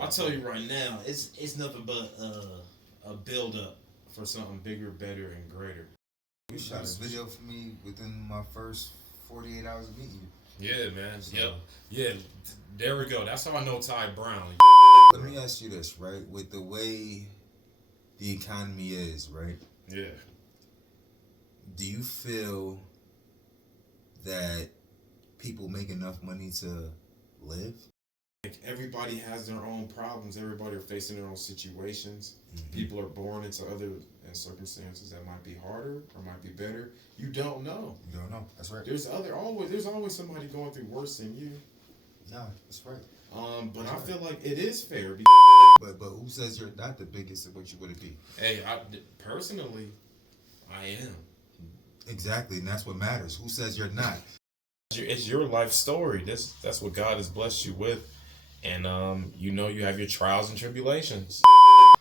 I'll tell you right now, it's nothing but a build up for something bigger, better, and greater. You shot a video for me within my first 48 hours of meeting you. Yeah, man. So, yep. Yeah. There we go. That's how I know Ty Brown. Let me ask you this, right? With the way the economy is, right? Yeah. Do you feel that people make enough money to live? Like everybody has their own problems. Everybody are facing their own situations. Mm-hmm. People are born into other circumstances that might be harder or might be better. You don't know. You don't know. That's right. There's always somebody going through worse than you. No, that's right. But I feel like it is fair. But who says you're not the biggest of what you would be? Hey, personally, I am. Exactly, and that's what matters. Who says you're not? It's your life story. That's what God has blessed you with, and you have your trials and tribulations.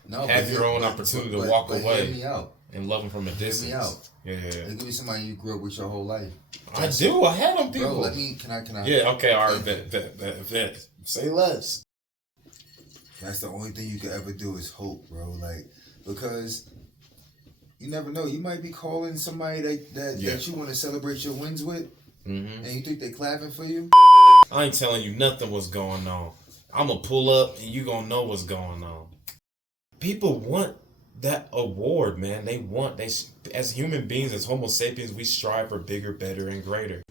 No, have your own opportunity to walk away hear me out. And love them from a distance. Hear me out. Yeah. It could be somebody you grew up with your whole life. I do. I had them people. Bro, can I? Yeah. Okay. All right. Bet. Say less. That's the only thing you could ever do is hope, bro. Like, because you never know. You might be calling somebody that you want to celebrate your wins with, and you think they clapping for you. I ain't telling you nothing what's going on. I'm gonna pull up and you gonna know what's going on. People want that award, man. They as human beings, as Homo sapiens, we strive for bigger, better, and greater.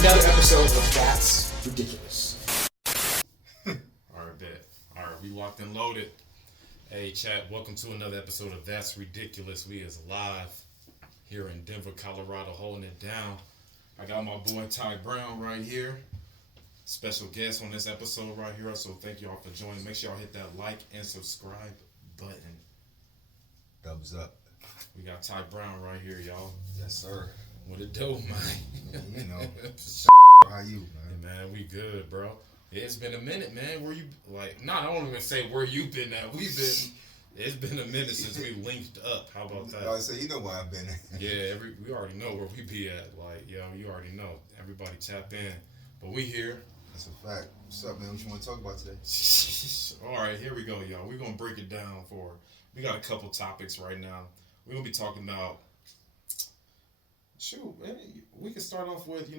Another episode of That's Ridiculous. Alright, we locked and loaded. Hey, chat, welcome to another episode of That's Ridiculous. We is live here in Denver, Colorado, holding it down. I got my boy Ty Brown right here. Special guest on this episode right here. So thank y'all for joining. Make sure y'all hit that like and subscribe button. Thumbs up. We got Ty Brown right here, y'all. Yes, sir. What it do, man? You know. How you, man? Hey, man, we good, bro. Yeah, it's been a minute, man. Where you I don't even say where you been at. It's been a minute since we linked up. How about that? I say, you know where I've been at. Yeah, we already know where we be at. You already know. Everybody tap in. But we here. That's a fact. What's up, man? What you want to talk about today? All right, here we go, y'all. We're going to break it down we got a couple topics right now. We're going to be talking about, we can start off with,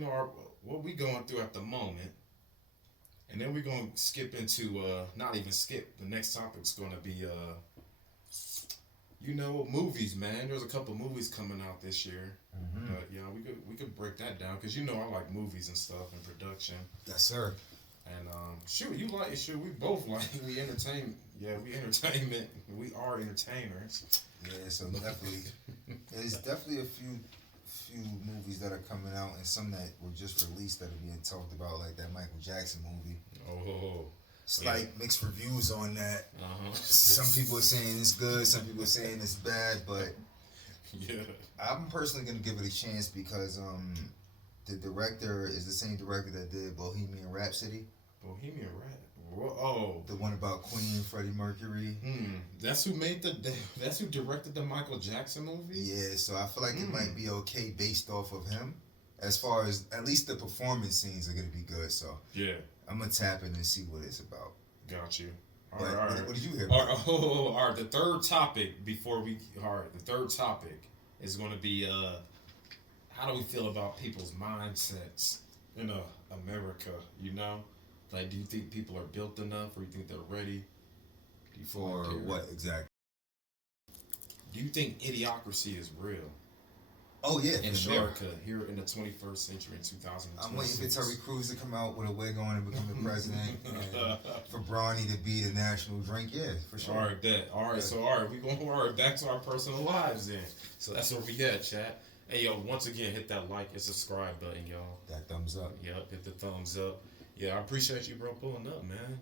what we going through at the moment. And then we're going to skip into, not even skip, the next topic's going to be, movies, man. There's a couple movies coming out this year. Mm-hmm. But, we could break that down, because I like movies and stuff and production. Yes, sir. And, you like it, we both like it. We entertain. Yeah, we entertainment. We are entertainers. Yeah, so definitely. There's definitely a few movies that are coming out, and some that were just released that are being talked about, like that Michael Jackson movie. Oh, slight mixed reviews on that. Uh-huh. Some people are saying it's good, some people are saying it's bad, but yeah, I'm personally gonna give it a chance because the director is the same director that did Bohemian Rhapsody. Bohemian Rhapsody. Oh, the one about Queen, Freddie Mercury. That's who directed the Michael Jackson movie. Yeah, so I feel like it might be okay based off of him. As far as at least the performance scenes are gonna be good. So yeah, I'm gonna tap in and see what it's about. Got you. All right. What did you hear? All right. The third topic is going to be how do we feel about people's mindsets in America? Do you think people are built enough, or you think they're ready? For what exactly? Do you think idiocracy is real? Oh yeah, in for America, sure. Here in the 21st century, in 2020. I'm waiting for Terry Crews to come out with a wig on and become the president, and for Bronny to be the national drink. Yeah, for sure. All right, bet. All right, yeah. So we going back to our personal lives then. So that's where we at, chat. Hey, yo, once again, hit that like and subscribe button, y'all. That thumbs up. Yep, hit the thumbs up. Yeah, I appreciate you, bro, pulling up, man.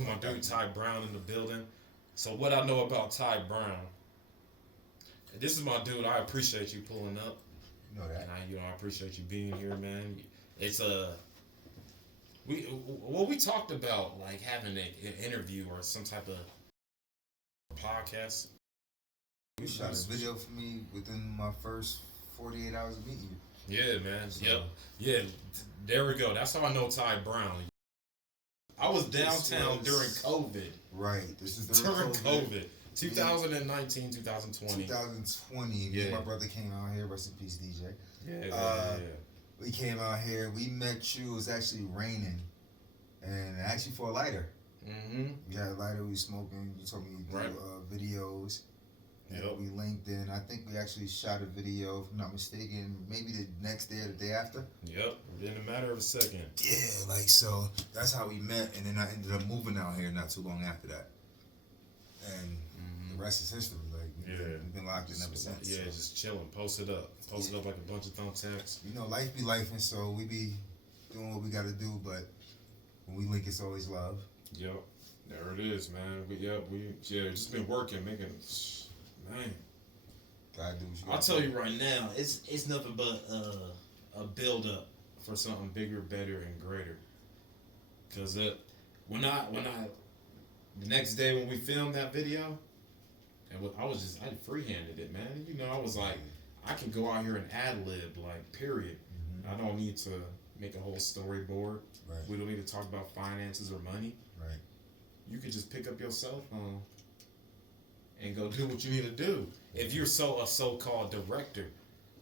My dude Ty Brown in the building. So what I know about Ty Brown. This is my dude. I appreciate you pulling up. You know that. And I appreciate you being here, man. It's we talked about like having an interview or some type of podcast. You shot a video for me within my first 48 hours of meeting you. Yeah, man. So, yep. Yeah. There we go. That's how I know Ty Brown. I was downtown during COVID. Right. This is during COVID. 2019, 2020. 2020. Yeah. My brother came out here. Rest in peace, DJ. Yeah. We came out here. We met you. It was actually raining, and actually for a lighter. Mm-hmm. We had a lighter. We were smoking. You told me you do videos. Yep. We linked in. I think we actually shot a video, if I'm not mistaken, maybe the next day or the day after. Yep. Within a matter of a second. Yeah, like so. That's how we met, and then I ended up moving out here not too long after that. And the rest is history. Like we've been locked in ever since. Yeah, so. Just chilling. Posted up like a bunch of thumbtacks. You know, life be life, and so we be doing what we got to do. But when we link, it's always love. Yep. There it is, man. We just been working, making. Man, gotta do what you I'll tell you right now, it's nothing but a build up for something bigger, better, and greater. Cause when I the next day when we filmed that video, and I freehanded it, man. You know, I was like, I can go out here and ad lib, like period. I don't need to make a whole storyboard. Right. We don't need to talk about finances or money. Right. You could just pick up your cell phone and go do what you need to do. If you're a so-called director,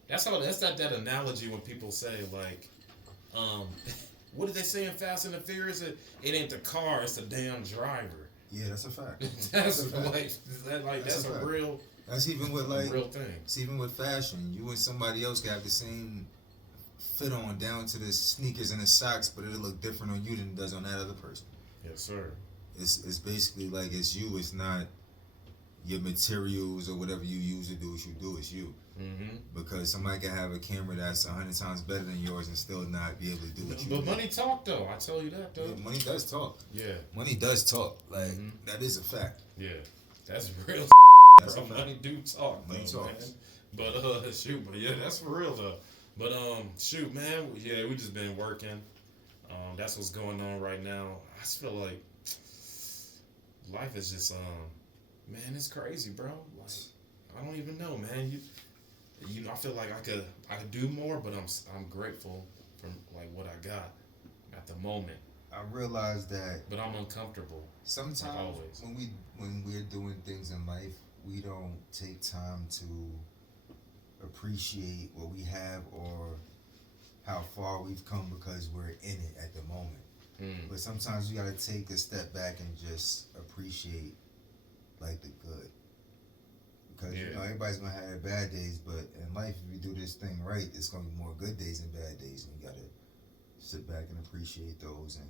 that's that analogy when people say like, what did they say in Fast and the Furious? It ain't the car, it's the damn driver. Yeah, that's a fact. That's a real. That's even with like real thing. It's even with fashion. You and somebody else can have the same fit on down to the sneakers and the socks, but it'll look different on you than it does on that other person. Yes, sir. It's basically like it's you. It's not your materials or whatever you use to do what you do. It's you. Mm-hmm. Because somebody can have a camera that's 100 times better than yours and still not be able to do what you do. But money talk though. I tell you that though. Yeah, money does talk. Yeah. Money does talk. Like that is a fact. Yeah. That's real. That's a fact. Money do talk. Money though, talks. Man. But yeah, that's for real though. But shoot, man. Yeah, we just been working. That's what's going on right now. I just feel like life is just man, it's crazy, bro. Like I don't even know, man. You know, I feel like I could do more, but I'm grateful for like what I got at the moment. I realize that, but I'm uncomfortable. Sometimes like always. when we're doing things in life, we don't take time to appreciate what we have or how far we've come because we're in it at the moment. But sometimes you gotta take a step back and just appreciate like the good. Because you know everybody's gonna have bad days, but in life, if you do this thing right, it's gonna be more good days and bad days, and you gotta sit back and appreciate those. And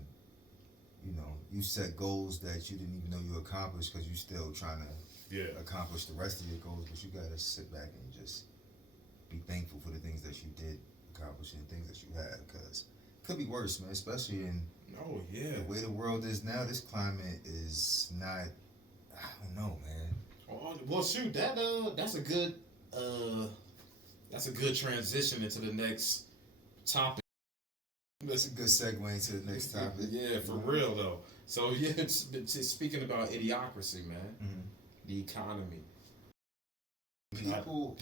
you know, you set goals that you didn't even know you accomplished because you're still trying to accomplish the rest of your goals. But you gotta sit back and just be thankful for the things that you did accomplish and the things that you had, because it could be worse, man. Especially in the way the world is now. This climate is not. I don't know, man. Well, shoot, that's a good transition into the next topic. That's a good segue into the next topic. Yeah, for real though. So speaking about idiocracy, man, the economy. People,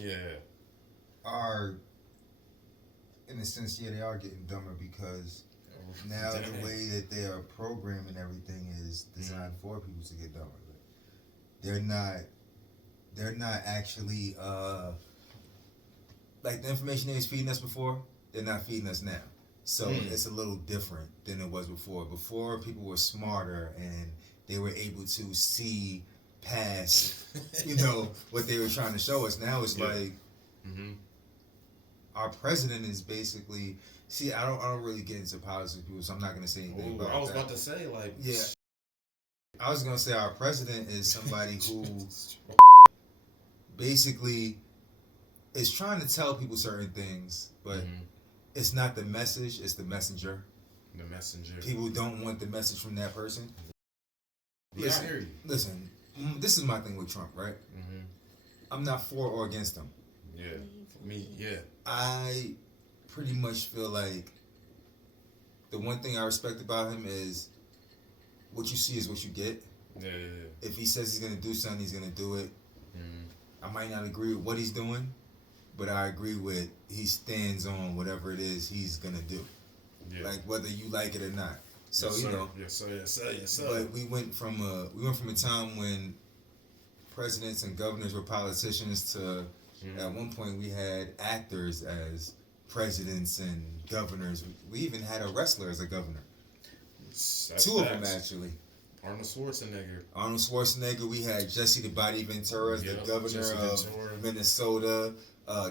are in a sense, they are getting dumber because now the way that they are programming everything is designed for people to get dumber. They're not actually like the information they was feeding us before, they're not feeding us now. So it's a little different than it was before. Before, people were smarter and they were able to see past, what they were trying to show us. Now it's like our president is basically. See, I don't really get into politics with people, so I'm not gonna say anything about that. I was about to say I was gonna say our president is somebody who basically is trying to tell people certain things, but it's not the message; it's the messenger. The messenger. People don't want the message from that person. Yeah, I hear you. Listen, this is my thing with Trump, right? I'm not for or against him. Yeah, for me, yeah. I pretty much feel like the one thing I respect about him is what you see is what you get. Yeah. If he says he's gonna do something, he's gonna do it. Mm-hmm. I might not agree with what he's doing, but I agree with he stands on whatever it is he's gonna do. Yeah. Like whether you like it or not. So yes, you know. Yes, sir. Yes, sir. Yes, sir. But we went from a time when presidents and governors were politicians to at one point we had actors as presidents and governors. We even had a wrestler as a governor. That's Two of them actually. Arnold Schwarzenegger. We had Jesse the Body Ventura as the governor of Minnesota.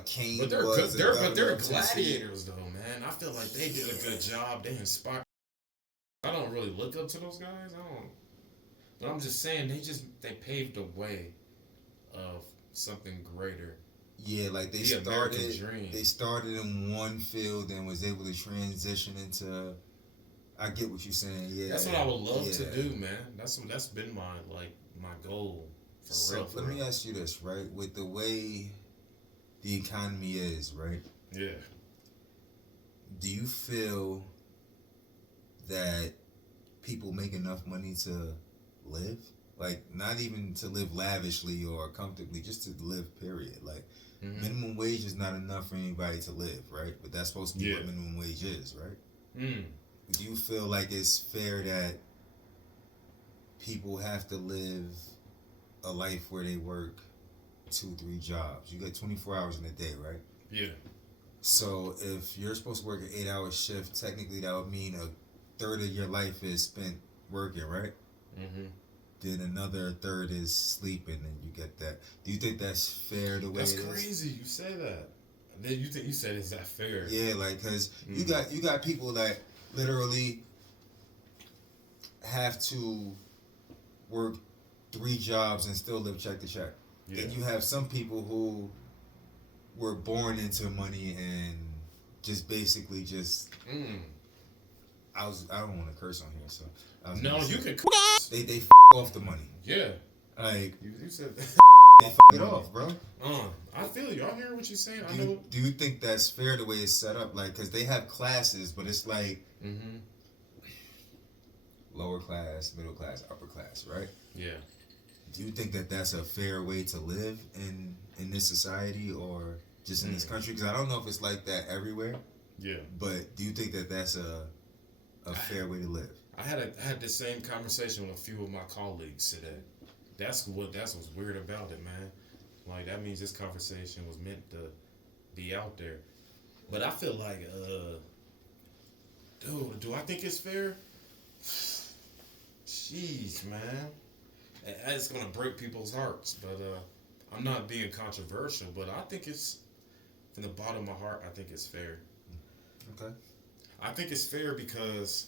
Kane but they're was good. But they're gladiators, though, man. I feel like they did a good job. They inspired. I don't really look up to those guys. I don't. But I'm just saying they paved the way of something greater. Yeah, like they started in one field and was able to transition into. I get what you're saying. Yeah, that's what I would love to do, man. That's been my goal. Let me ask you this, right? With the way the economy is, right? Yeah. Do you feel that people make enough money to live? Like, not even to live lavishly or comfortably, just to live, period. Like, minimum wage is not enough for anybody to live, right? But that's supposed to be what minimum wage is, right? Do you feel like it's fair that people have to live a life where they work 2-3 jobs? You got 24 hours in a day, right? Yeah. So if you're supposed to work an 8-hour shift, technically that would mean a third of your life is spent working, right? Then another third is sleeping, and you get that. Do you think that's fair the way that's it is? That's crazy. You say that. Then you think you said is that fair? Yeah, like because you got people that literally have to work 3 jobs and still live check to check. Yeah. Then you have some people who were born into money and just basically just. I don't want to curse on here, so. No, you can. They off the money. Yeah. Like you said. They it off, bro. I feel you. I hear what you're saying. Do you think that's fair the way it's set up? Like, because they have classes, but it's like lower class, middle class, upper class, right? Yeah. Do you think that that's a fair way to live in this society or just in this country? Because I don't know if it's like that everywhere. Yeah. But do you think that that's a fair way to live? I had the same conversation with a few of my colleagues today. That's what's weird about it, man. Like, that means this conversation was meant to be out there. But I feel like, dude, do I think it's fair? Jeez, man. It's gonna break people's hearts, but I'm not being controversial, but I think it's, from the bottom of my heart, I think it's fair. Okay. I think it's fair because,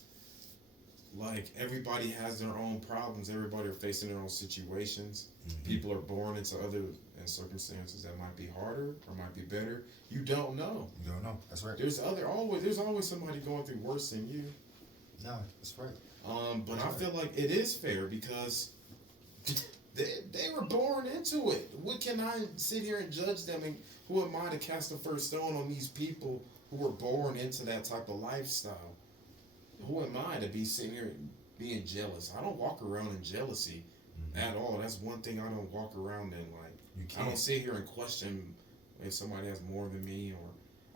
like, everybody has their own problems. Everybody are facing their own situations. People are born into other circumstances that might be harder or might be better. You don't know. You don't know. That's right. There's always somebody going through worse than you. No, that's right. But that's I feel like it is fair because they were born into it. What can I sit here and judge them? And who am I to cast the first stone on these people who were born into that type of lifestyle? Who am I to be sitting here being jealous? I don't walk around in jealousy at all. That's one thing I don't walk around in. Like, I don't sit here and question if somebody has more than me, or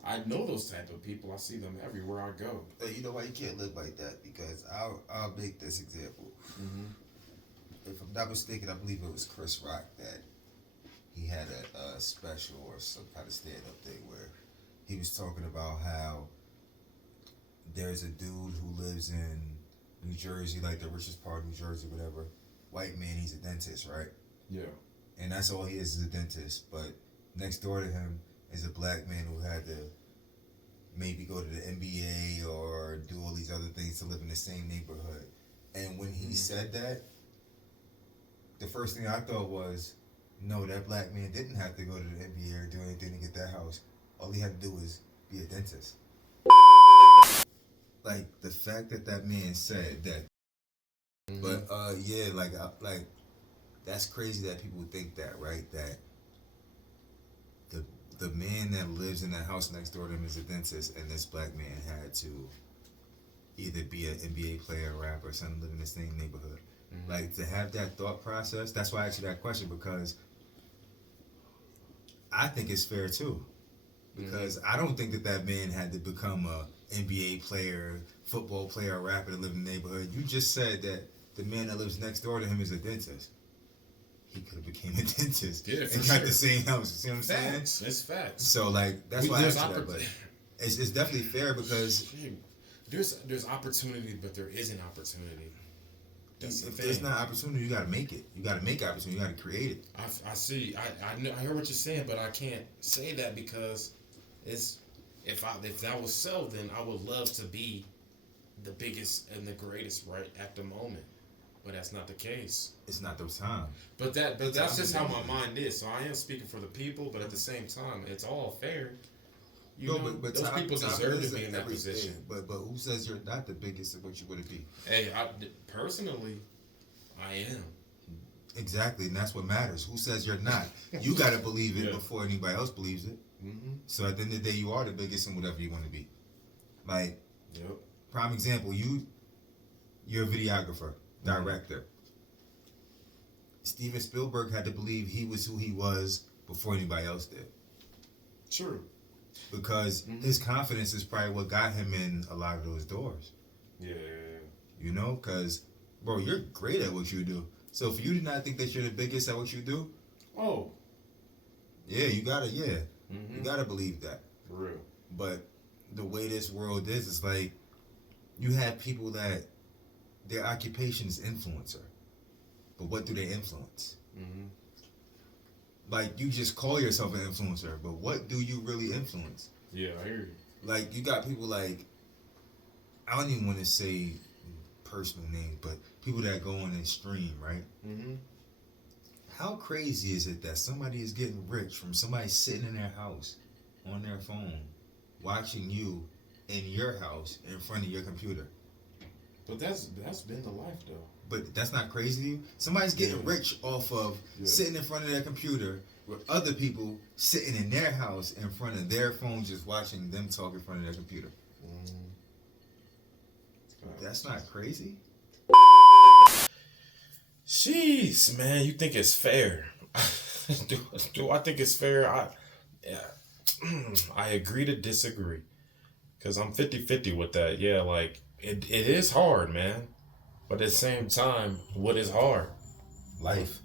I know those type of people. I see them everywhere I go. You know why you can't live like that? Because I'll make this example. If I'm not mistaken, I believe it was Chris Rock that he had a special or some kind of stand-up thing where he was talking about how there's a dude who lives in New Jersey, like the richest part of New Jersey, whatever. White man, he's a dentist, right? Yeah. And that's all he is a dentist. But next door to him is a black man who had to maybe go to the NBA or do all these other things to live in the same neighborhood. And when he said that, the first thing I thought was, no, that black man didn't have to go to the NBA or do anything to get that house. All he had to do was be a dentist. Like, the fact that man said that. But yeah, like that's crazy that people think that, right? That the man that lives in that house next door to him is a dentist, and this black man had to either be an NBA player, or rapper, or something, live in the same neighborhood. Mm-hmm. Like, to have that thought process, that's why I asked you that question, because I think it's fair too. Because I don't think that man had to become a NBA player, football player, or rapper to live in the neighborhood. You just said that the man that lives next door to him is a dentist. He could have became a dentist and got the same house. You see what I'm saying? It's facts. So, like, that's why I asked you that. But it's definitely fair because there's opportunity, but there isn't opportunity. If there's not opportunity, you got to make it. You got to make opportunity. You got to create it. I see. I heard what you're saying, but I can't say that because it's if that was so, then I would love to be the biggest and the greatest right at the moment. But that's not the case. It's not the time. But that's just how my mind is. So I am speaking for the people, but at the same time, it's all fair. But those people deserve to be in that position. But who says you're not the biggest of what you would be? Hey, personally, I am. Exactly, and that's what matters. Who says you're not? You got to believe it before anybody else believes it. Mm-hmm. So at the end of the day, you are the biggest in whatever you want to be. Like, prime example, you're a videographer, director. Steven Spielberg had to believe he was who he was before anybody else did. True. Because his confidence is probably what got him in a lot of those doors. Yeah. You know, because, bro, you're great at what you do. So for you to not think that you're the biggest at what you do, yeah, you gotta, you gotta believe that. For real. But the way this world is, it's like you have people that their occupation is influencer. But what do they influence? Mm-hmm. Like, you just call yourself an influencer, but what do you really influence? Yeah, I hear you. Like, you got people like, I don't even want to say personal names, but people that go on and stream, right? Mm-hmm. How crazy is it that somebody is getting rich from somebody sitting in their house on their phone, watching you in your house in front of your computer? But that's been the life, though. But that's not crazy to you? Somebody's getting rich off of sitting in front of their computer with other people sitting in their house in front of their phone just watching them talk in front of their computer. That's not crazy? Jeez, man, you think it's fair? do I think it's fair? I agree to disagree. Because I'm 50-50 with that. Yeah, like, it is hard, man. But at the same time, what is hard? Life.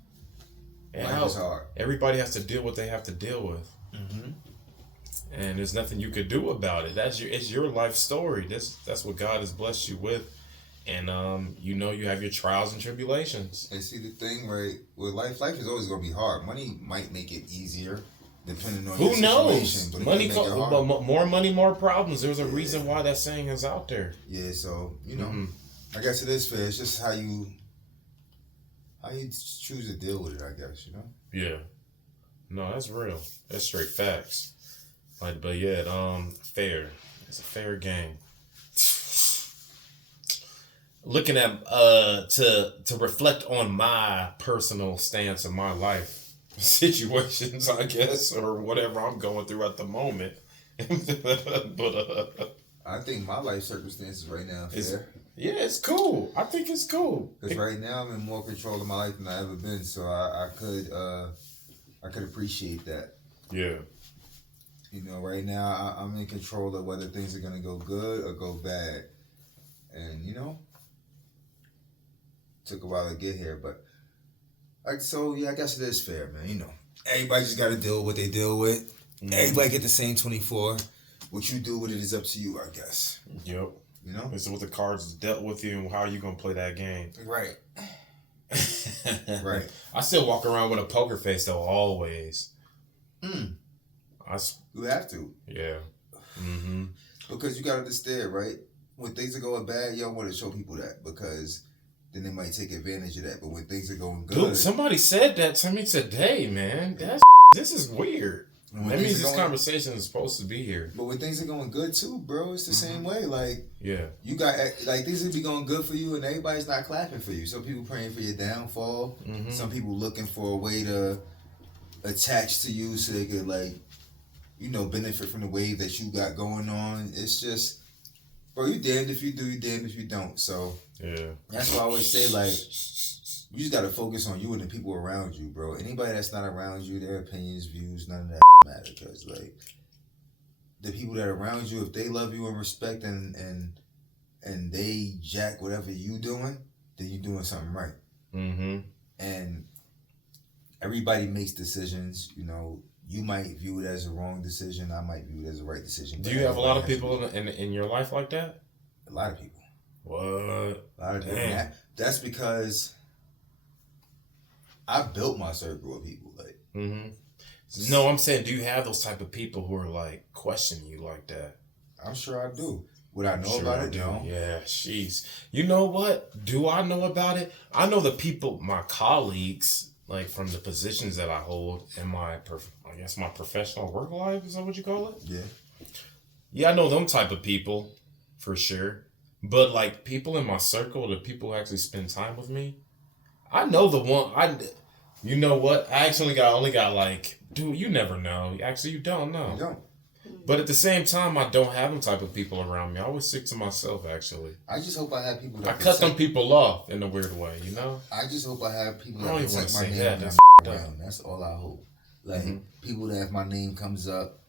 And life is hard. Everybody has to deal with what they have to deal with. Mm-hmm. And there's nothing you could do about it. It's your life story. That's what God has blessed you with. And you have your trials and tribulations. And see, the thing, right, with life is always going to be hard. Money might make it easier, depending on your situation. Who knows? More money, more problems. There's a reason why that saying is out there. Yeah, so, I guess it is fair. It's just how you choose to deal with it, I guess, Yeah. No, that's real. That's straight facts. Like, but yeah, fair. It's a fair game. Looking at to reflect on my personal stance in my life situations, I guess, or whatever I'm going through at the moment. But I think my life circumstances right now is fair. Yeah, it's cool. I think it's cool. Because right now I'm in more control of my life than I ever been, so I could appreciate that. Yeah. Right now I'm in control of whether things are gonna go good or go bad, and took a while to get here, but I guess it is fair, man. Everybody just got to deal with what they deal with. Mm-hmm. Everybody get the same 24. What you do with it is up to you, I guess. Yep. This is what the cards dealt with you, and how are you gonna play that game? Right. Right. I still walk around with a poker face though, always. You have to. Yeah. Mm-hmm. Because you gotta understand, right? When things are going bad, you don't want to show people that, because then they might take advantage of that. But when things are going good, dude, somebody said that to me today, man. This is weird. That means this conversation is supposed to be here. But when things are going good too, bro, it's the same way. Like, you got things will be going good for you, and everybody's not clapping for you. Some people praying for your downfall. Mm-hmm. Some people looking for a way to attach to you so they could benefit from the wave that you got going on. It's just, Bro, you damned if you do, you damned if you don't. So yeah, that's why I always say, like, you just gotta focus on you and the people around you, bro. Anybody that's not around you, their opinions, views, none of that matter. Cause like the people that are around you, if they love you and respect and they jack whatever you doing, then you doing something right. And everybody makes decisions. You know, you might view it as a wrong decision. I might view it as a right decision. Do you have a lot of people in your life like that? A lot of people. What? A lot of people. That's because I built my circle of people. Like, no, I'm saying, do you have those type of people who are like questioning you like that? I'm sure I do. Would I know about it? No. Yeah, jeez. You know what? Do I know about it? I know the people, my colleagues, like from the positions that I hold in my, I guess my professional work life. Is that what you call it? Yeah. Yeah, I know them type of people, for sure. But like people in my circle, the people who actually spend time with me, I know the one. You know what? I actually only got like, dude, you never know. Actually, you don't know. You don't. But at the same time, I don't have them type of people around me. I always stick to myself, actually. I just hope I have people that I cut them people off in a weird way, you know? I just hope I have people that I don't even protect my say name that. and That's around. That's all I hope. Like, Mm-hmm. people that if my name comes up,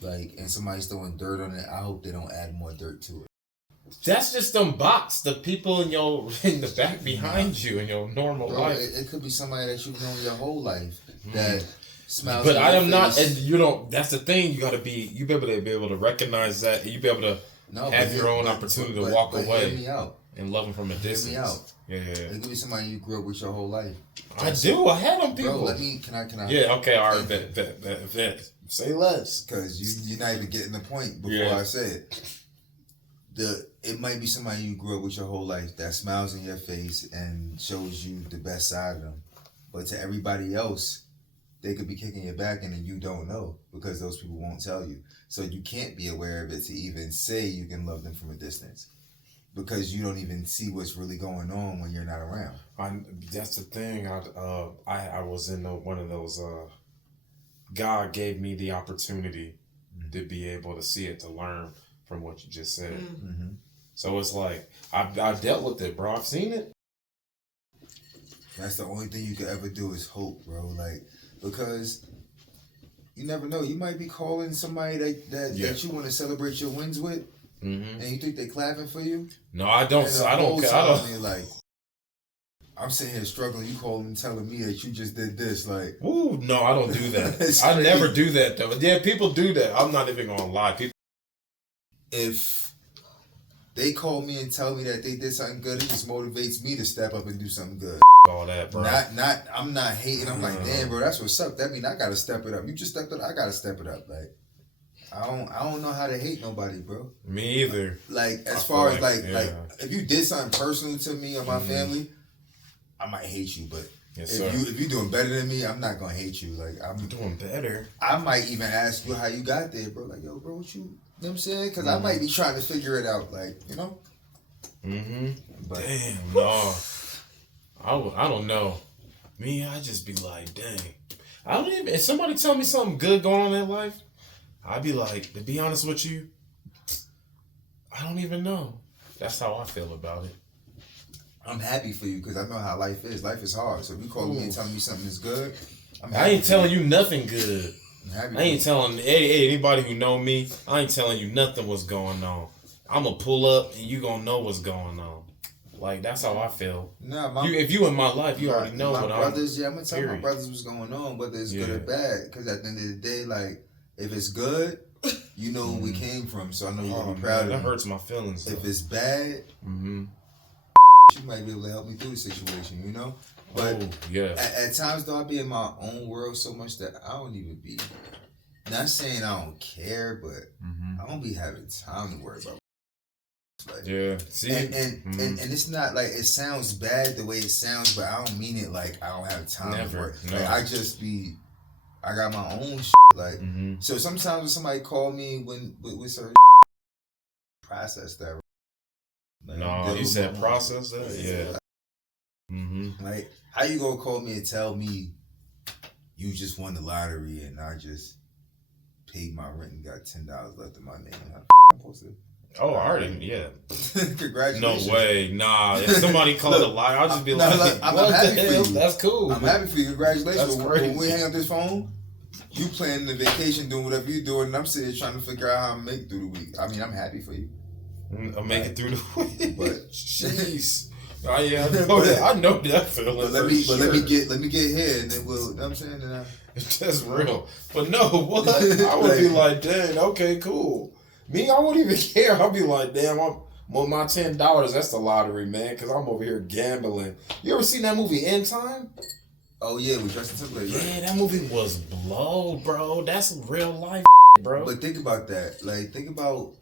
like, and somebody's throwing dirt on it, I hope they don't add more dirt to it. That's just them bots, the people in the back behind you in your normal Bro, life. it could be somebody that you've known your whole life that smiles. But I am not, face. and you don't. That's the thing. You be able to recognize that. You be able to have your own opportunity to walk away hear me out. and love them from a distance. Hear me out. Yeah. It could be somebody you grew up with your whole life. I do. I had them people. Bro, can I? Yeah. Okay. All right. Bet. Say less. Because you're not even getting the point before I say it. It might be somebody you grew up with your whole life that smiles in your face and shows you the best side of them. But to everybody else, they could be kicking your back and you don't know because those people won't tell you. So you can't be aware of it to even say you can love them from a distance because you don't even see what's really going on when you're not around. That's the thing. I was in one of those. God gave me the opportunity to be able to see it, to learn from what you just said. Mm-hmm. So it's like I've dealt with it, bro. I've seen it. That's the only thing you could ever do is hope, bro. Like, because you never know. You might be calling somebody that you want to celebrate your wins with, and you think they clapping for you. No, I don't. I don't. Like, I'm sitting here struggling. You calling and telling me that you just did this, like. Ooh, no, I don't do that. I never do that though. Yeah, people do that. I'm not even gonna lie. If they call me and tell me that they did something good, it just motivates me to step up and do something good. All that, bro. I'm not hating. I'm like, damn, bro, that's what's up. That mean I gotta step it up. You just stepped it up. I gotta step it up. Like, I don't know how to hate nobody, bro. Me either. Like, as far as like if you did something personal to me or my family, I might hate you. But if you're doing better than me, I'm not gonna hate you. Like, I'm doing better. I might even ask you how you got there, bro. Like, yo, bro, what you know what I'm saying? Because I might be trying to figure it out, like, you know? But, damn, no. I don't know. Me, I just be like, dang. I don't even, if somebody tell me something good going on in their life, I'd be like, to be honest with you, I don't even know. That's how I feel about it. I'm happy for you because I know how life is. Life is hard. So if you call me and tell me something is good, I'm happy. I ain't telling you nothing good. I ain't telling anybody who know me, I ain't telling you nothing what's going on. I'm going to pull up and you going to know what's going on. Like, that's how I feel. Nah, if you in my life, you already know what brothers, I'm going to tell my brothers what's going on, whether it's good or bad. Because at the end of the day, like, if it's good, you know where we came from. So I know you're going to be proud of me. That hurts my feelings, though. If it's bad, you might be able to help me through the situation, you know? But at times, though, I be in my own world so much that I don't even be. Not saying I don't care, but I don't be having time to worry about. Like, see, and it's not like it sounds bad the way it sounds, but I don't mean it like I don't have time to worry. No. Like, I got my own shit. Like, so sometimes when somebody call me with certain process that. Like, no, you said process that? Yeah. Like, how you gonna call me and tell me you just won the lottery and I just paid my rent and got $10 left in my name? How the I'm supposed to? Oh, I already, yeah. Congratulations. No way, nah. If somebody called a lie, I'll just be like, I'm what happy the for hell? you. That's cool. I'm happy for you. Congratulations. That's When we crazy. hang up this phone, you planning the vacation, doing whatever you're doing, and I'm sitting here trying to figure out how I'm make it through the week. I mean, I'm happy for you. I'm making through the week. But jeez. Oh yeah, I know that feeling. But let me get here, and then we'll. You know what I'm saying? That's real. But no, what? I would be like, dang, okay, cool. Me, I wouldn't even care. I'll be like, damn, I'm well, my $10. That's the lottery, man. Because I'm over here gambling. You ever seen that movie In Time? Oh yeah, with Justin Timberlake. Right? Yeah, that movie was blow, bro. That's real life, bro. But think about that. Like, think about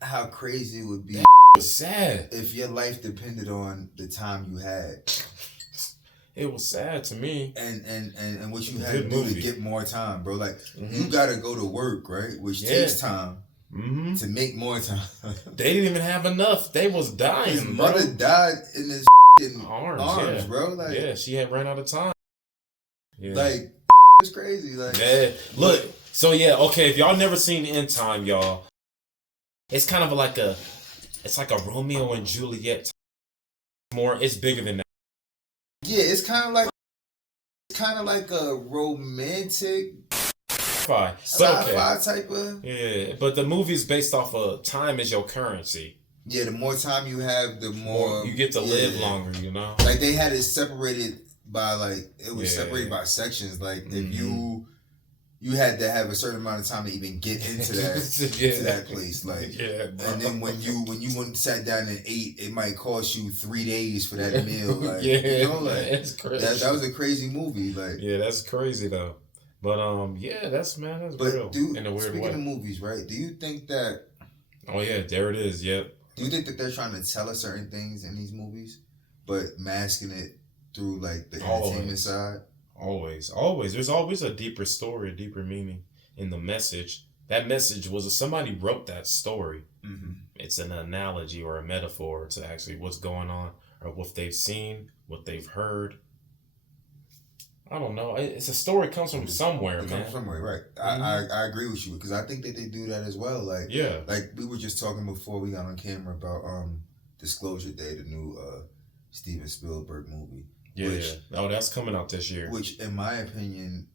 how crazy it would be. It was sad. If your life depended on the time you had. It was sad to me. And what you had to do to get more time, bro. Like, you gotta go to work, right? Which takes time to make more time. They didn't even have enough. They was dying, His bro. mother died in his arms, bro. Like, yeah, she had ran out of time. Yeah. Like, it's crazy. Like, yeah. Look, so yeah, okay, if y'all never seen In Time, y'all, it's kind of like a Romeo and Juliet. It's bigger than that. Yeah, it's kind of like a romantic sci-fi type of. Yeah, but the movie's based off of time is your currency. Yeah, the more time you have, the more you get to live longer. You know, like they had it separated by separated by sections. Like if you had to have a certain amount of time to even get into that to that place. Like, and then when you went and sat down and ate, it might cost you 3 days for that meal. Like, you know, like it's crazy. That was a crazy movie. Like, yeah, that's crazy though. But that's real. Dude, in a weird speaking way. of movies, right? Do you think that? Oh yeah, there it is. Yep. Do you think that they're trying to tell us certain things in these movies, but masking it through like the entertainment side? Always. There's always a deeper story, a deeper meaning in the message. That message somebody wrote that story. Mm-hmm. It's an analogy or a metaphor to actually what's going on or what they've seen, what they've heard. I don't know. It's a story comes from somewhere, man. Comes from somewhere, right? Mm-hmm. I agree with you because I think that they do that as well. Like, yeah, like we were just talking before we got on camera about Disclosure Day, the new Steven Spielberg movie. Yeah. Oh, that's coming out this year. Which, in my opinion,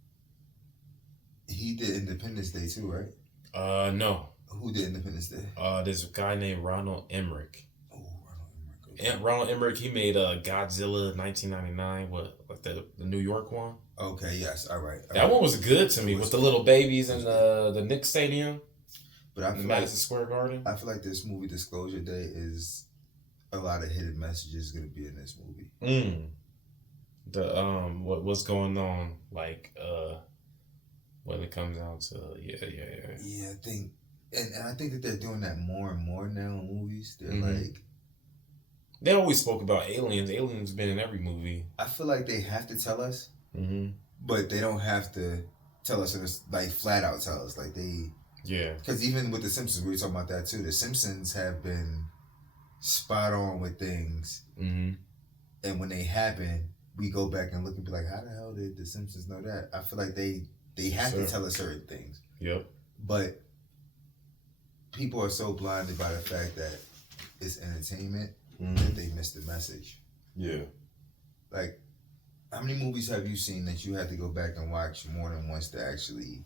he did Independence Day too, right? No. Who did Independence Day? There's a guy named Ronald Emmerich. Oh, Ronald Emmerich. Okay. And Ronald Emmerich, he made Godzilla 1999. Like the New York one? Okay. Yes. All right. That one was good to me with the little babies in the Knicks Stadium. But I feel Madison Square Garden. I feel like this movie Disclosure Day is a lot of hidden messages going to be in this movie. What's going on, like when it comes down to I think and I think that they're doing that more and more now in movies. They're like, they always spoke about aliens been in every movie. I feel like they have to tell us, but they don't have to tell us, and it's like flat out tell us, like because even with the Simpsons, we were talking about that too. The Simpsons have been spot on with things, and when they happen, we go back and look and be like, how the hell did the Simpsons know that? I feel like they have to tell us certain things. Yep. But people are so blinded by the fact that it's entertainment that they miss the message. Yeah. Like, how many movies have you seen that you had to go back and watch more than once to actually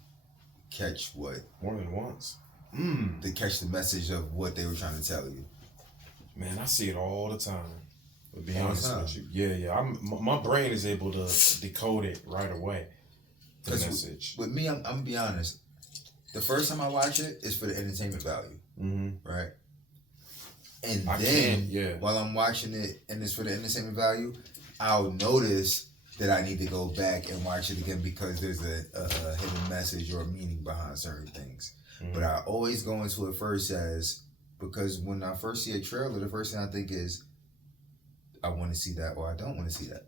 catch what? More than once. To catch the message of what they were trying to tell you. Man, I see it all the time. To be honest with you, yeah. My brain is able to decode it right away. The message. With me, I'm gonna be honest. The first time I watch it is for the entertainment value, right? And while I'm watching it and it's for the entertainment value, I'll notice that I need to go back and watch it again because there's a hidden message or a meaning behind certain things. But I always go into it first because when I first see a trailer, the first thing I think is, I want to see that or I don't want to see that.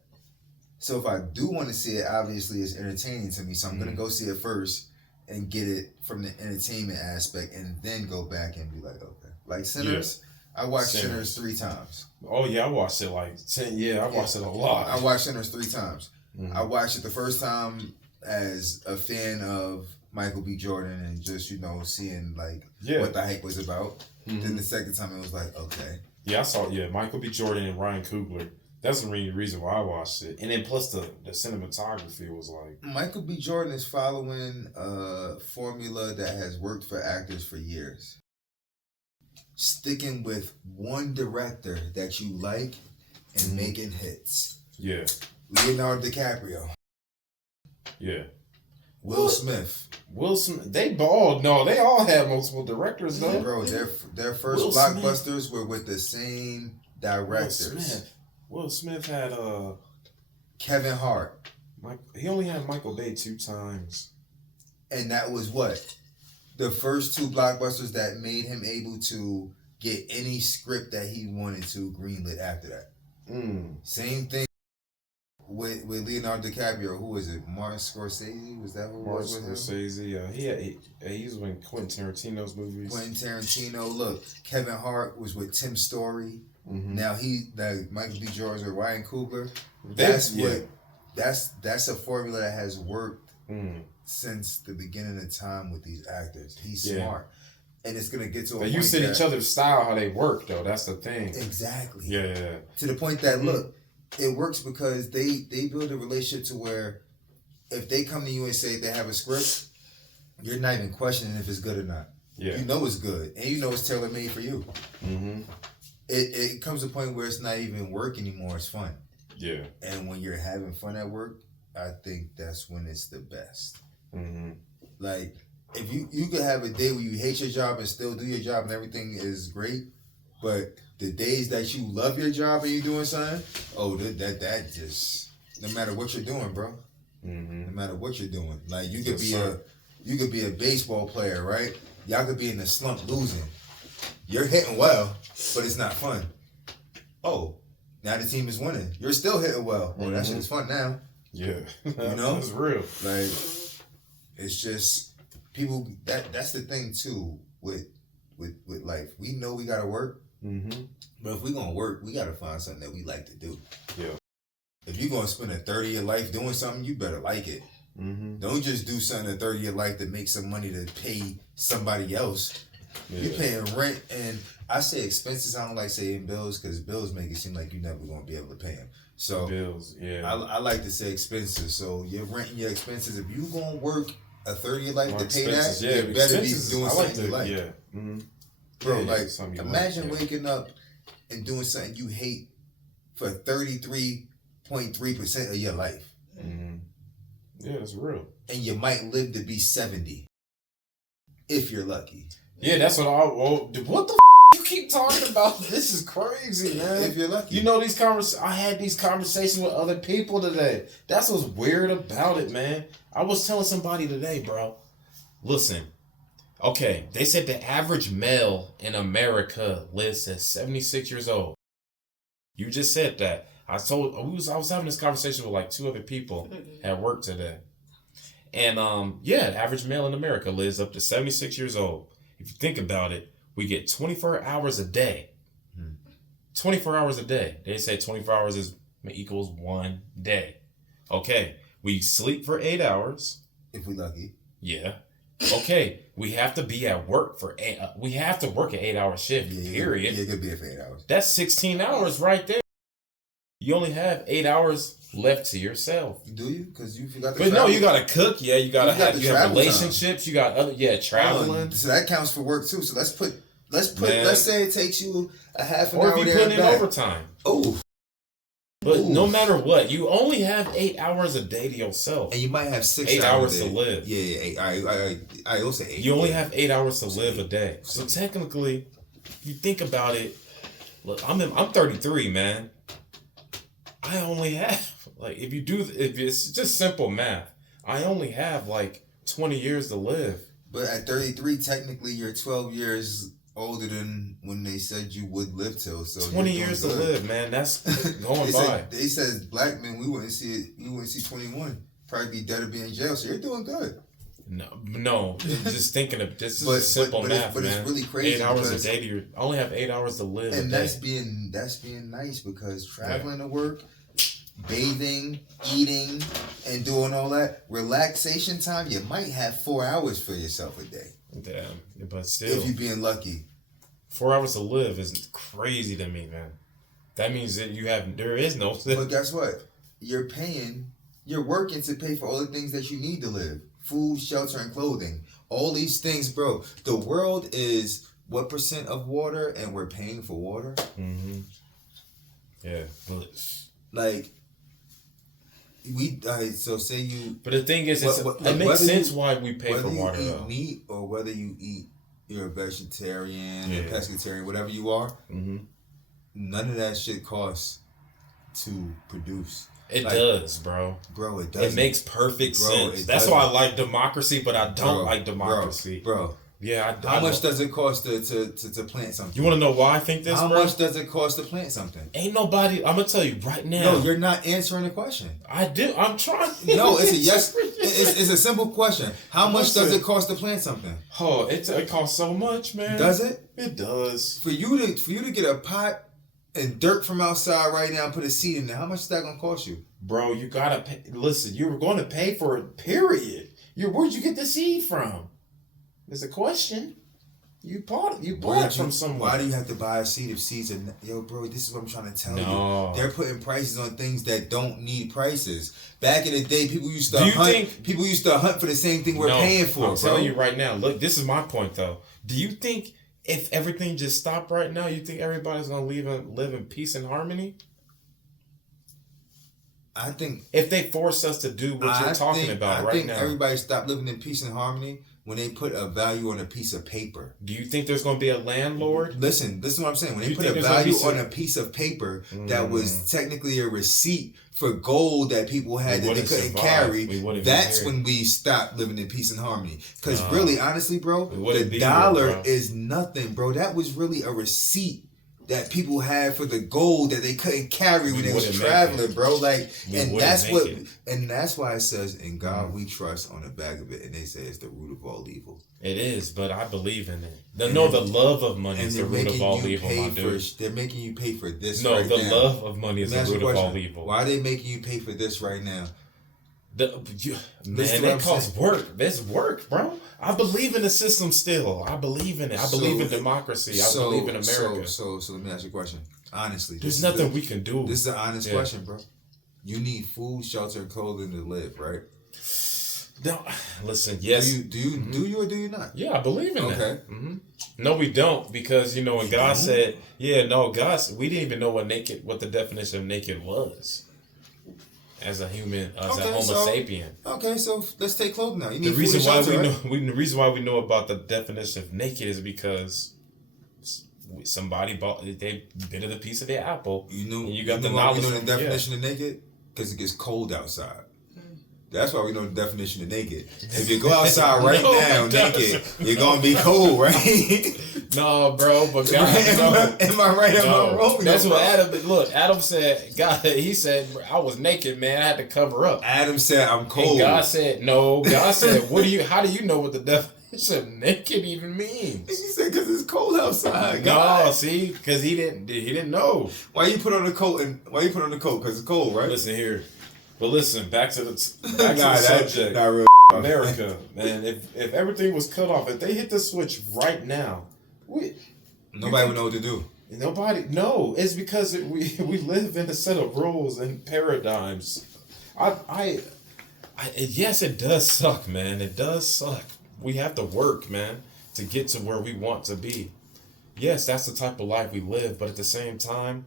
So if I do want to see it, obviously it's entertaining to me. So I'm going to go see it first and get it from the entertainment aspect and then go back and be like, okay. Like Sinners, I watched Sinners 3 times. Oh yeah, I watched it like 10. Yeah, I watched it a lot. I watched Sinners 3 times. I watched it the first time as a fan of Michael B. Jordan and just, seeing like what the hype was about. Mm-hmm. Then the second time it was like, okay. Yeah, I saw Michael B. Jordan and Ryan Coogler. That's the main reason why I watched it. And then plus the cinematography was like... Michael B. Jordan is following a formula that has worked for actors for years. Sticking with one director that you like and making hits. Yeah. Leonardo DiCaprio. Yeah. Will Smith. They all had multiple directors though. Bro, their first blockbusters were with the same directors. Will Smith had Kevin Hart. He only had Michael Bay 2 times. And that was what? The first 2 blockbusters that made him able to get any script that he wanted to greenlit after that. Same thing with Leonardo DiCaprio. Who was it? Martin Scorsese? Was that who it was with him? Scorsese, he was in Quentin Tarantino's movies. Quentin Tarantino. Look, Kevin Hart was with Tim Story. Now Michael B. Jordan or Ryan Coogler. That's a formula that has worked since the beginning of time with these actors. He's smart. And it's gonna get to a point you see each other's style, how they work though. That's the thing. Exactly. Yeah. To the point that look, it works because they build a relationship to where if they come to you and say they have a script, you're not even questioning if it's good or not. Yeah. You know it's good, and you know it's tailor made for you. It comes to a point where it's not even work anymore. It's fun. Yeah. And when you're having fun at work, I think that's when it's the best. Like. If you could have a day where you hate your job and still do your job and everything is great, but the days that you love your job and you're doing something, that just no matter what you're doing, bro. No matter what you're doing, like you could be a baseball player, right? Y'all could be in a slump losing. You're hitting well, but it's not fun. Oh, now the team is winning. You're still hitting well. Well, that shit is fun now. Yeah, that's real. Like it's just. People, that's the thing too with life. We know we gotta work, but if we gonna work, we gotta find something that we like to do. Yeah. If you're gonna spend a third of your life doing something, you better like it. Don't just do something a third of your life to make some money to pay somebody else. Yeah. You're paying rent, and I say expenses. I don't like saying bills because bills make it seem like you're never gonna be able to pay them. So bills, yeah. I like to say expenses. So your rent and your expenses. If you gonna work a third of your life to pay that, you better be doing something you like. Yeah. Bro, imagine waking up and doing something you hate for 33.3% of your life. Yeah, it's real. And you might live to be 70. If you're lucky. Yeah, that's what what the you keep talking about? This is crazy, man. If you're lucky. You know, I had these conversations with other people today. That's what's weird about it, man. I was telling somebody today, bro. Listen, okay, they said the average male in America lives at 76 years old. You just said that. I was having this conversation with like 2 other people at work today. And the average male in America lives up to 76 years old. If you think about it, we get 24 hours a day. 24 hours a day. They say 24 hours equals 1 day. Okay. We sleep for 8 hours. If we lucky. Yeah. Okay. We have to be at work we have to work an 8-hour shift, period. Yeah, it could be for 8 hours. That's 16 hours right there. You only have 8 hours left to yourself. Do you? Because you forgot to But travel. No, you got to cook. Yeah, you have relationships. Time. You got other, traveling. So that counts for work too. So let's say it takes you a half an hour. Or if you put in overtime. Oh. But no matter what, you only have 8 hours a day to yourself. And you might have 6 8 hours to live. Yeah. I also 8. You only have 8 hours to live a day. So technically, if you think about it, look, I'm 33, man. I only have if it's just simple math, I only have 20 years to live. But at 33, technically, you're 12 years older than when they said you would live till. So 20 years to live, man. That's going by. They said black men, we wouldn't see it. You wouldn't see 21. Probably be dead or be in jail. So you're doing good. No. Just thinking of this is simple math, but man. It's really crazy. 8 hours a day. I only have 8 hours to live. And that's being nice because traveling to work, bathing, eating, and doing all that, relaxation time, you might have 4 hours for yourself a day. Damn, but still, if you're being lucky. 4 hours to live is crazy to me, man. That means that there is no. But guess what? You're working to pay for all the things that you need to live: food, shelter, and clothing. All these things, bro. The world is what % of water, and we're paying for water? Mm-hmm. Yeah. Like, so say you... But the thing is, it makes sense why we pay for water, though. Whether you eat meat or whether you eat, you're a vegetarian, a pescatarian, whatever you are, none of that shit costs to produce. It does, bro. Bro, it does. It makes perfect sense. That's why I like democracy, but I don't like democracy. Bro. Yeah, how much does it cost to plant something? You want to know why I think this, How bro? much does it cost to plant something? Ain't nobody... I'm going to tell you right now. No, you're not answering the question. I do. I'm trying. No, it's a yes. It's a simple question. How much does it cost to plant something? Oh, it costs so much, man. Does it? It does. For you to get a pot and dirt from outside right now and put a seed in there, how much is that going to cost you? Bro, you got to pay. Listen, you were going to pay for it, period. Where'd you get the seed from? There's a question. You bought it from somewhere. Why do you have to buy a seed if seeds are... Yo, bro, this is what I'm trying to tell you. They're putting prices on things that don't need prices. Back in the day, people used to hunt for the same thing we're paying for, I'm telling you right now. Look, this is my point, though. Do you think if everything just stopped right now, you think everybody's going to live in peace and harmony? I think... If they force us to do what you're talking about right now. I think everybody stopped living in peace and harmony when they put a value on a piece of paper. Do you think there's going to be a landlord? Listen, this is what I'm saying. When they put a value on a piece of paper that was technically a receipt for gold that people had that they couldn't carry, that's when we stopped living in peace and harmony. Because really, honestly, bro, the dollar is nothing, bro. That was really a receipt that people had for the gold that they couldn't carry when they was traveling, bro. Like, and that's why it says, "In God we trust" on the back of it, and they say it's the root of all evil. It is, but I believe in it. The love of money is the root of all evil, my dude. They're making you pay for this. No, the love of money is the root of all evil. Why are they making you pay for this right now? Man, that costs work. That's work, bro. I believe in the system still. I believe in it. I believe in democracy. I believe in America. So let me ask you a question. Honestly, there's nothing we can do. This is an honest question, bro. You need food, shelter, and clothing to live, right? No, listen. Yes. Do you or do you not? Yeah, I believe in that. Okay. No, we don't, because when God said, we didn't even know what the definition of naked was. As a human, as a Homo sapien. Okay, so let's take clothing now. You need the reason why the reason why we know about the definition of naked is because somebody they bit of the piece of their apple. You got the knowledge. You know the definition of naked? Because it gets cold outside. That's why we know the definition of naked. If you go outside now naked, you're gonna be cold, right? No, bro, but God, am I right? Am I wrong? That's what Adam. Look, Adam said. God, he said, "I was naked, man. I had to cover up." Adam said, "I'm cold." And God said, "No." God said, How do you know what the definition of naked even means?" He said, "Because it's cold outside." No, see, because he didn't know. Why you put on the coat? Because it's cold, right? Listen here. But listen, back to the subject. Not real. America, man. If everything was cut off, if they hit the switch right now, nobody would know what to do. Nobody. No, it's because we live in a set of rules and paradigms. Yes, it does suck, man. It does suck. We have to work, man, to get to where we want to be. Yes, that's the type of life we live, but at the same time,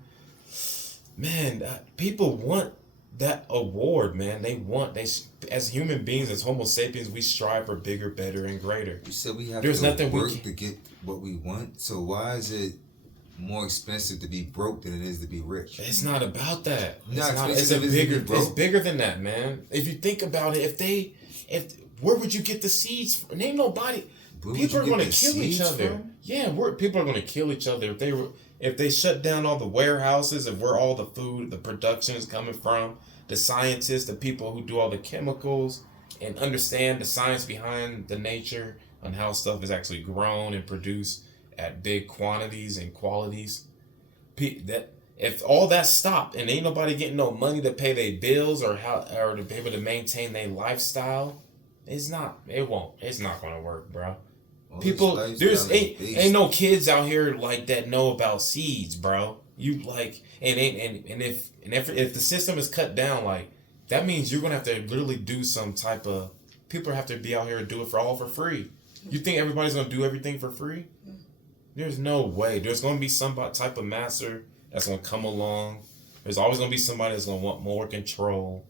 man, people want that award, man. As human beings, as Homo sapiens, we strive for bigger, better, and greater. You said we have to work to get what we want. So why is it more expensive to be broke than it is to be rich? It's not about that. It's bigger than that, man. If you think about it, where would you get the seeds from? Name nobody. People are going to kill each other. Yeah, people are going to kill each other if they shut down all the warehouses of where all the food, the production is coming from. The scientists, the people who do all the chemicals and understand the science behind the nature on how stuff is actually grown and produced at big quantities and qualities. That If all that stopped and ain't nobody getting no money to pay their bills or to be able to maintain their lifestyle, it's not gonna work, bro. All People, this ain't no kids out here like that know about seeds, bro. You like and if the system is cut down, like that means you're gonna have to literally do some type of people have to be out here and do it for free. You think everybody's gonna do everything for free? There's no way. There's gonna be some type of master that's gonna come along. There's always gonna be somebody that's gonna want more control.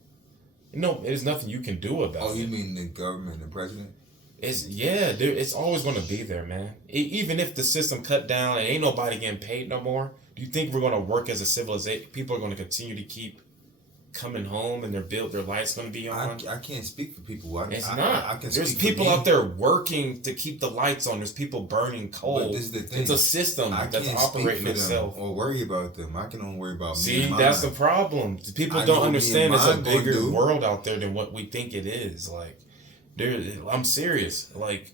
There's nothing you can do about it. Oh, you mean the government, the president? It's always gonna be there, man. Even if the system cut down and ain't nobody getting paid no more, do you think we're gonna work as a civilization? People are gonna continue to keep coming home and their life's gonna be on. I can't speak for people. It's not. I can There's speak people for me. out there working to keep the lights on. There's people burning coal. But this is the thing. It's a system that's operating itself. Or worry about them. I can only worry about me. See, and that's the mine. problem. People I don't know me understand and it's a mine gonna bigger do. world out there than what we think it is. Like, I'm serious. Like,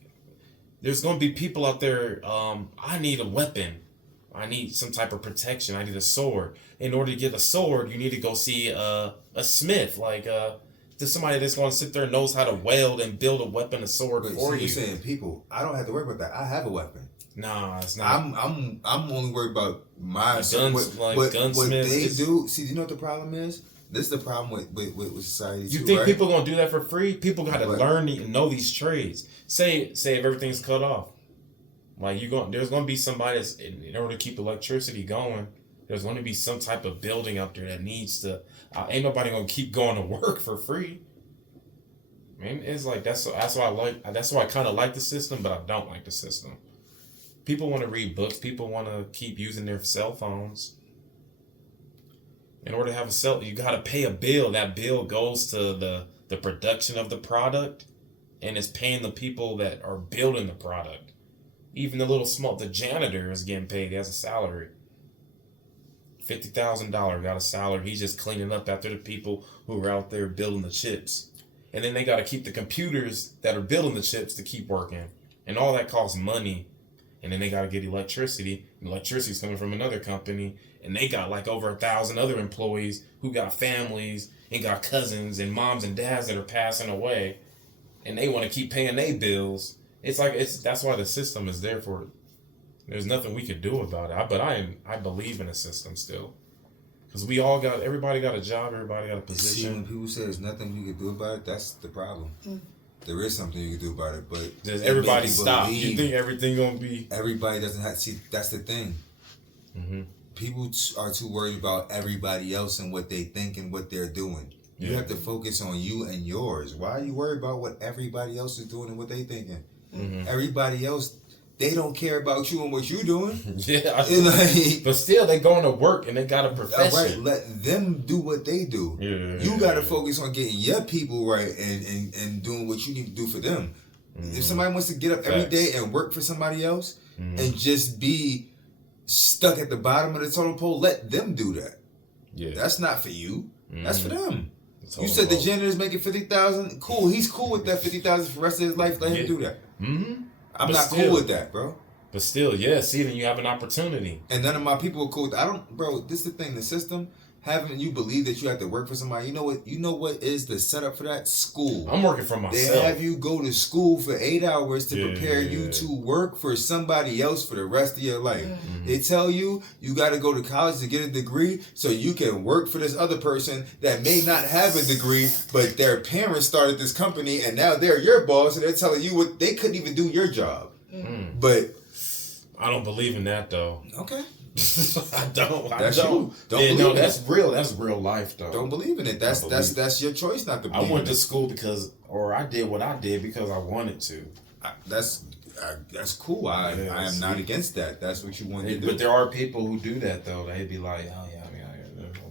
there's gonna be people out there. I need a weapon. I need some type of protection. I need a sword. In order to get a sword, you need to go see a smith. Like, there's somebody that's gonna sit there and knows how to weld and build a weapon, a sword for you. You're saying people. I don't have to worry about that. I have a weapon. Nah, it's not. I'm only worried about my guns, what gunsmiths. they do. See, you know what the problem is? This is the problem with society. You too, think right? people gonna do that for free? People got to learn and know these trades. Say if everything's cut off, like there's gonna be somebody that's in order to keep electricity going. There's gonna be some type of building up there that needs to. Ain't nobody gonna keep going to work for free. I mean, it's like that's why I kind of like the system, but I don't like the system. People want to read books. People want to keep using their cell phones. In order to have you gotta pay a bill. That bill goes to the production of the product, and it's paying the people that are building the product. Even the janitor is getting paid. He has a salary. $50,000 got a salary. He's just cleaning up after the people who are out there building the chips. And then they got to keep the computers that are building the chips to keep working. And all that costs money. And then they got to get electricity. And electricity's coming from another company. And they got like over 1,000 other employees who got families and got cousins and moms and dads that are passing away. And they want to keep paying their bills. That's why the system is there for it. There's nothing we could do about it. But I believe in a system still. Because everybody got a job, everybody got a position. See, when people say there's nothing you can do about it, that's the problem. There is something you can do about it, but does everybody stop? You think everything gonna be? Everybody doesn't have. See, that's the thing. Mm-hmm. People are too worried about everybody else and what they think and what they're doing. You have to focus on you and yours. Why are you worried about what everybody else is doing and what they thinking? Mm-hmm. Everybody else, they don't care about you and what you're doing. But still, they going to work and they got a profession. All right, let them do what they do. You got to focus on getting your people right and doing what you need to do for them. If somebody wants to get up every day and work for somebody else and just be stuck at the bottom of the totem pole, let them do that. Yeah, that's not for you. That's for them. You said the janitor's making $50,000. Cool, he's cool with that $50,000 for the rest of his life. Let him do that. I'm not cool with that, bro. But still, see, then you have an opportunity. And none of my people are cool with that. Bro, this is the thing, the system, having you believe that you have to work for somebody, you know what is the setup for that? School. I'm working for myself. They have you go to school for 8 hours to prepare you to work for somebody else for the rest of your life. They tell you got to go to college to get a degree so you can work for this other person that may not have a degree, but their parents started this company and now they're your boss and they're telling you what they couldn't even do your job. But I don't believe in that though. Okay. I don't. Don't believe no, that's real. That's real life, though. Don't believe in it. That's your choice not to believe. I went to school I did what I did because I wanted to. That's cool. I am not against that. That's what you want to do. But there are people who do that though. They'd be like, oh yeah,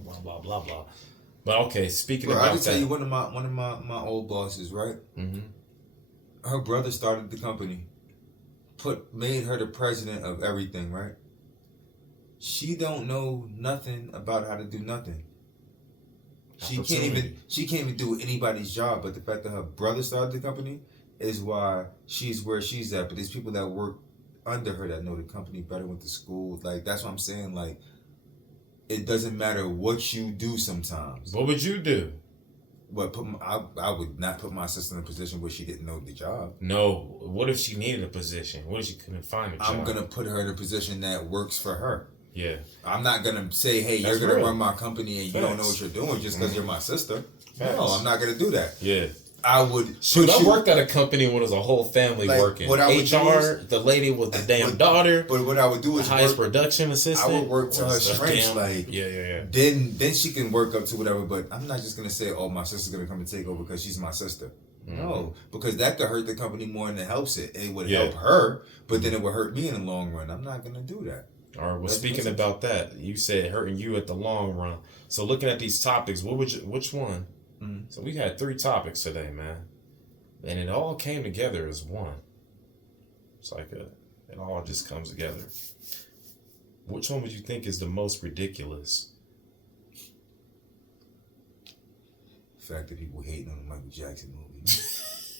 blah blah blah blah. But okay, speaking about that, I can tell you one of my old bosses, right? Her brother started the company, made her the president of everything, right? She don't know nothing about how to do nothing. She can't even do anybody's job. But the fact that her brother started the company is why she's where she's at. But there's people that work under her that know the company better, went to school. Like, that's what I'm saying. Like, it doesn't matter what you do sometimes. What would you do? But I would not put my sister in a position where she didn't know the job. No. What if she needed a position? What if she couldn't find a job? I'm going to put her in a position that works for her. Yeah. I'm not going to say, hey, That's you're going to real. run my company and you don't know what you're doing just because you're my sister. Facts. No, I'm not going to do that. Yeah. I would. Shoot, I worked at a company where there's a whole family working. What I would do HR, the lady with the damn daughter. But what I would do the is highest production assistant. I would work to her strengths. Like, yeah. Then she can work up to whatever. But I'm not just gonna say, oh, my sister's gonna come and take over because she's my sister. Mm-hmm. No, because that could hurt the company more than it helps it. It would help her, but then it would hurt me in the long run. I'm not gonna do that. All right. Well, speaking about that, you said hurting you at the long run. So looking at these topics, which one? Mm-hmm. So we had 3 topics today, man. And it all came together as one. It's like it all just comes together. Which one would you think is the most ridiculous? The fact that people hating on the Michael Jackson movie.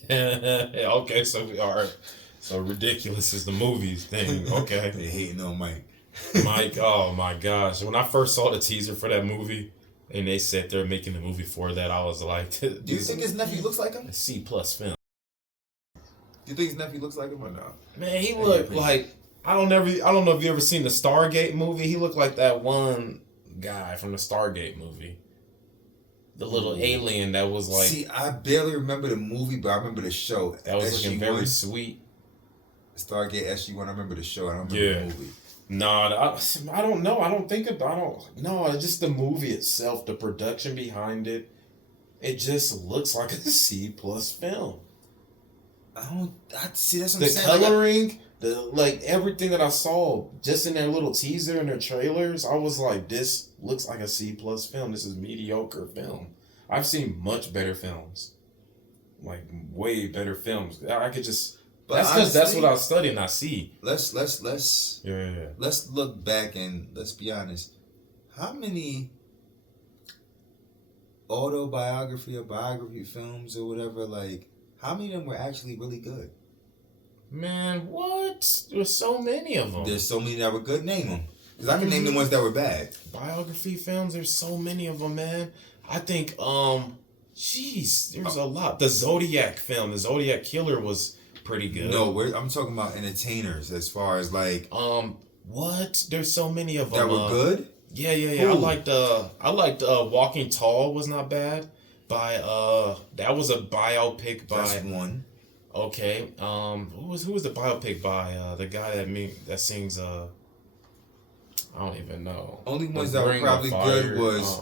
Okay, so all right. So ridiculous is the movies thing. Okay. They hating on Mike. Mike, oh my gosh. When I first saw the teaser for that movie, and they said they're making the movie for that, I was like, do you think his nephew looks like him? A C+ film. Do you think his nephew looks like him or not? Man, he looked like I don't know if you ever seen the Stargate movie. He looked like that one guy from the Stargate movie. The little alien that was like. See, I barely remember the movie, but I remember the show. That was looking very sweet. Stargate SG-1. I remember the show. I don't remember the movie. No, I don't know. I don't think no, it's just the movie itself, the production behind it. It just looks like a C+ film. I see. That's what I'm saying. The coloring, like everything that I saw just in their little teaser and their trailers, I was like, this looks like a C+ film. This is mediocre film. I've seen much better films, like way better films. I could just. But that's because that's what I study and I see. Let's look back and let's be honest. How many autobiography or biography films or whatever, like, how many of them were actually really good? Man, what? There's so many of them. There's so many that were good. Name them. Because I can name the ones that were bad. Biography films, there's so many of them, man. I think, there's a lot. The Zodiac film, the Zodiac Killer was pretty good. No, I'm talking about entertainers as far as like what? There's so many of them that were good. Yeah. Ooh. I liked Walking Tall was not bad. That was a biopic by. That's one. Okay. Who was the biopic by the guy that sings I don't even know. Only ones that were probably good was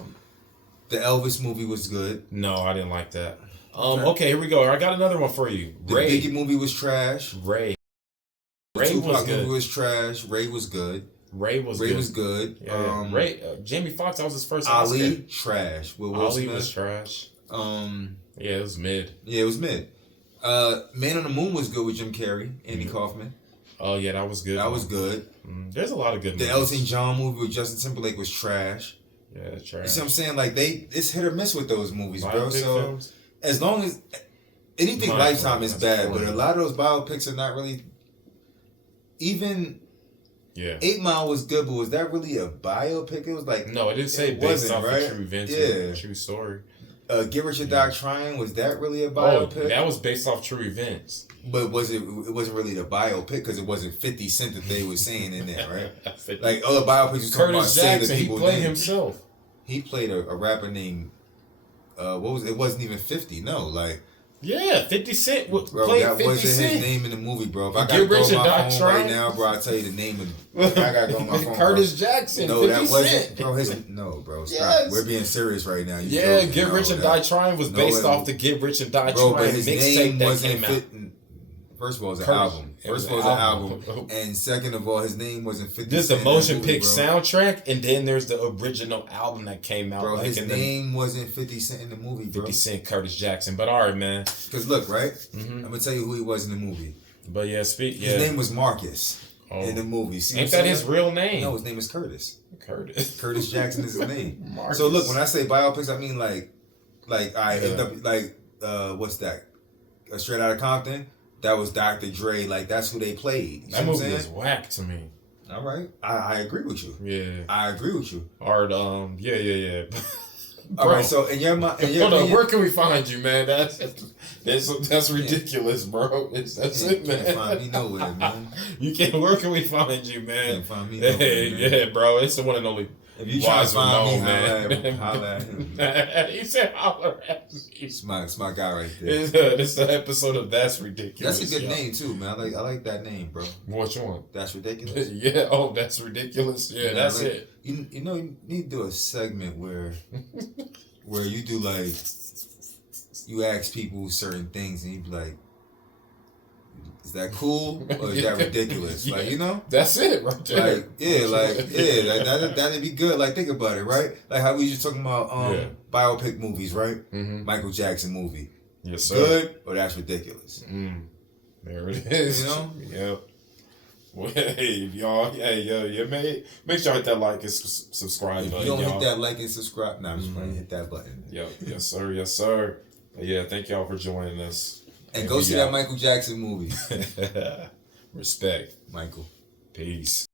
the Elvis movie was good. No, I didn't like that. Okay, here we go. I got another one for you. The Biggie movie was trash. Ray was good. Movie was trash. Ray was good. Ray was good. Yeah. Jamie Foxx, that was his first Ali, Oscar. Trash. Ali was trash. Yeah, it was mid. Yeah, it was mid. Man on the Moon was good with Jim Carrey, Andy Kaufman. Oh yeah, that was good. That was good. There's a lot of good movies. The Elton John movie with Justin Timberlake was trash. Yeah, trash. You see what I'm saying? Like it's hit or miss with those movies, bro. So films? As long as anything Lifetime is bad, but a lot of those biopics are not really. Even 8 Mile was good, but was that really a biopic? It was like no, it didn't say based off of true events. Yeah, true story. Get Rich or Die Trying, was that really a biopic? Oh, that was based off true events. But was it? It wasn't really the biopic because it wasn't 50 Cent that they were saying in there, right? Like other biopics, was talking about Jackson, he played himself. He played a rapper named. What was it? Wasn't even 50. No, like. Yeah, 50 Cent bro, played that 50 wasn't Cent. his name in the movie, bro. If I gotta go on my phone right now, bro, I'll tell you the name of. I gotta go on my phone. Curtis Jackson. No, 50 that wasn't, Cent. Bro. Bro, stop. Yes. We're being serious right now. Get Rich and Die Trying was based off the Get Rich and Die Trying mixtape that came out. First of all, it was an album. First of all, it was an album. And second of all, his name wasn't 50 Cent. There's the motion pic soundtrack, and then there's the original album that came out. Bro, his name wasn't 50 Cent in the movie, bro. 50 Cent, Curtis Jackson. But all right, man. Because look, right? I'm going to tell you who he was in the movie. But yeah, His name was Marcus in the movie. See ain't that his real name? No, his name is Curtis. Curtis Jackson is his name. Marcus. So look, when I say biopics, I mean what's that? Straight Outta Compton. That was Dr. Dre. Like, that's who they played. That movie was whack to me. All right, I agree with you. Yeah. I agree with you. Or yeah. All right, so in your mind, Hold on, where can we find you, man? That's ridiculous, bro. That's it, man. You can't find me nowhere, man. Where can we find you, man? You can't find me nowhere, man. Yeah, bro. It's the one and only. If you try to find me, man. holla at him. He said holler at me. It's my guy right there. It's the episode of That's Ridiculous. That's a good name too, man. I like that name, bro. Which one? That's Ridiculous. Yeah. Oh, That's Ridiculous. Yeah, that's like, it. You know, you need to do a segment where you do like, you ask people certain things and you be like, is that cool or is that ridiculous? Yeah. Like, you know? That's it right there. That'd be good. Like, think about it, right? Like how we just talking about biopic movies, right? Mm-hmm. Michael Jackson movie. Yes, sir. Good or that's ridiculous? There it is. You know? Yep. Well, hey, y'all. Hey, yo, make sure you hit that like and subscribe If button, you don't y'all. hit that like and subscribe, I'm just playing. Hit that button. Yep. Yes, sir. Yes, sir. Yeah, thank y'all for joining us. And go see that Michael Jackson movie. Respect. Michael. Peace.